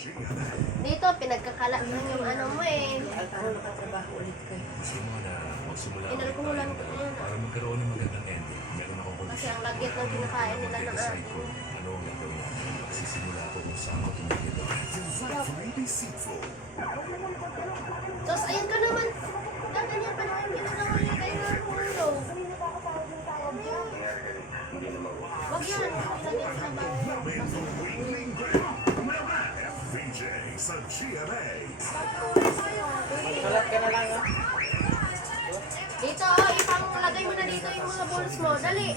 Dito, pinagkakalat lang yung ano mo eh. Nakatrabaho ulit kayo. Gusto mo na magsimula Inalkulan ko yun. para magkaroon ng magandang ending. Meron akong Kasi kondisyon. ang lagyat ng kinakain nila ng Decide ko ano ang gagawin natin. Magsisimula ako kung saan ako tumigil. Sos, ayun ka naman. Gaganyan pa naman ginagawa niya kayo ng ulo. Wag yan. Ilagyan sa bagay. FVJ sa GMA. Salat ka na lang, ha? Dito, ipang-lagay mo na dito yung mga balls mo. Dali.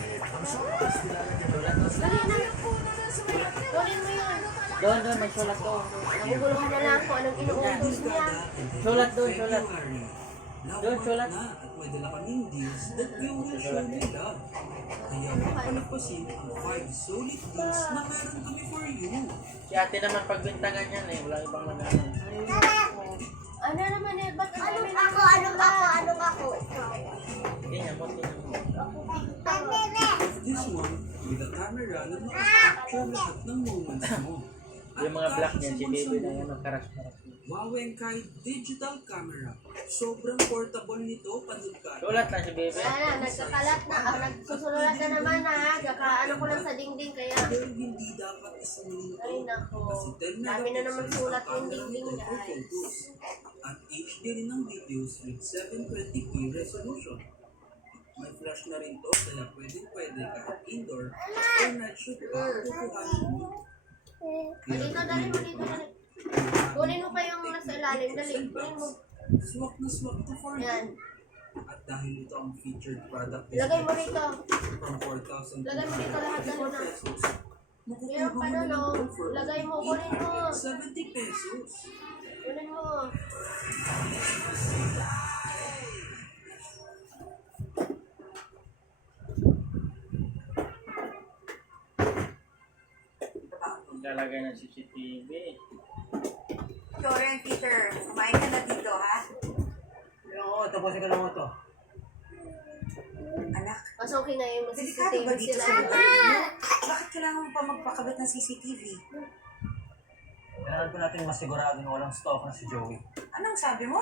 Dali na. Kunin mo yun. Doon, may sulat doon. Naguguluhan na lang kung anong inuubos niya. Sulat doon, sulat. Doon, sulat. At may dala kaming deals that you will surely love. Kaya huwag palampasin ang 5 solid deals na meron kami for you. Si ate naman pagbintangan yan eh. Wala ibang nagano. Ano naman eh? Ba't Anong ako? Hindi niya mo, hindi niya mo. This one, with a camera na makapicture lahat ng moments mo. Yung mga black niyan, si baby na yan, karas-karas. Wawenkay digital camera. Sobrang portable nito, panigkad. Sulat lang si baby. Wala na, nagkakalat na. Nagsusulat na naman ha. Ano ko lang sa dingding kaya. Pero hindi dapat isinin ito. Ay nako. Kasi 10 Dami na naman megapixels sulat ang yung camera dingding nito for guys. photos. At HD rin ang videos with 720p resolution. May flash na rin to, kaya pwede kahit indoor or night shoot pa kukuhanin mo. Dito, dali mo dito. Dali. Kunin mo pa yung nasa ilalim. Dali. Kunin mo. Swak na swak to for Yan. you. At dahil ito ang featured product Ilagay mo rito. from 4,000 Lagay mo dito lahat ng una. pesos, Meron pa na no. Lagay mo. Kunin mo. 70 pesos. Kunin mo. Lalagay ng CCTV. Florian Peter, kumain ka na dito, ha? Oo, tapusin ko lang ito. Anak, Pasukin na yung delikado ba CCTV dito sila. sa lugar mo? Bakit kailangan mo pa magpakabit ng CCTV? Kailangan ko natin masigurado na walang stalk na si Joey. Anong sabi mo?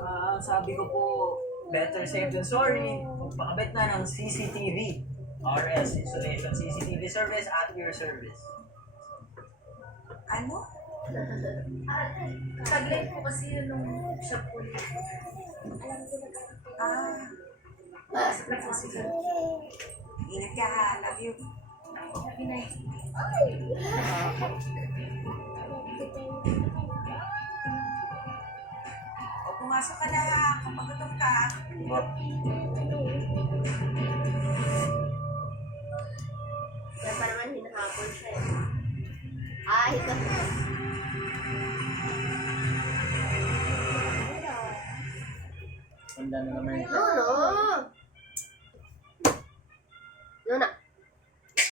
Ang sabi ko po, better safe than sorry. Magpakabit na ng CCTV. RS Installation CCTV Service at your service. Ano? Tagline po kasi yun nung shop ko. Sige. Ingat ka, ha? Love you. O, pumasok ka na, ha? Kapag gutom ka. Yan pa naman hinahapon siya eh. Ito. Handa na naman. No. No na.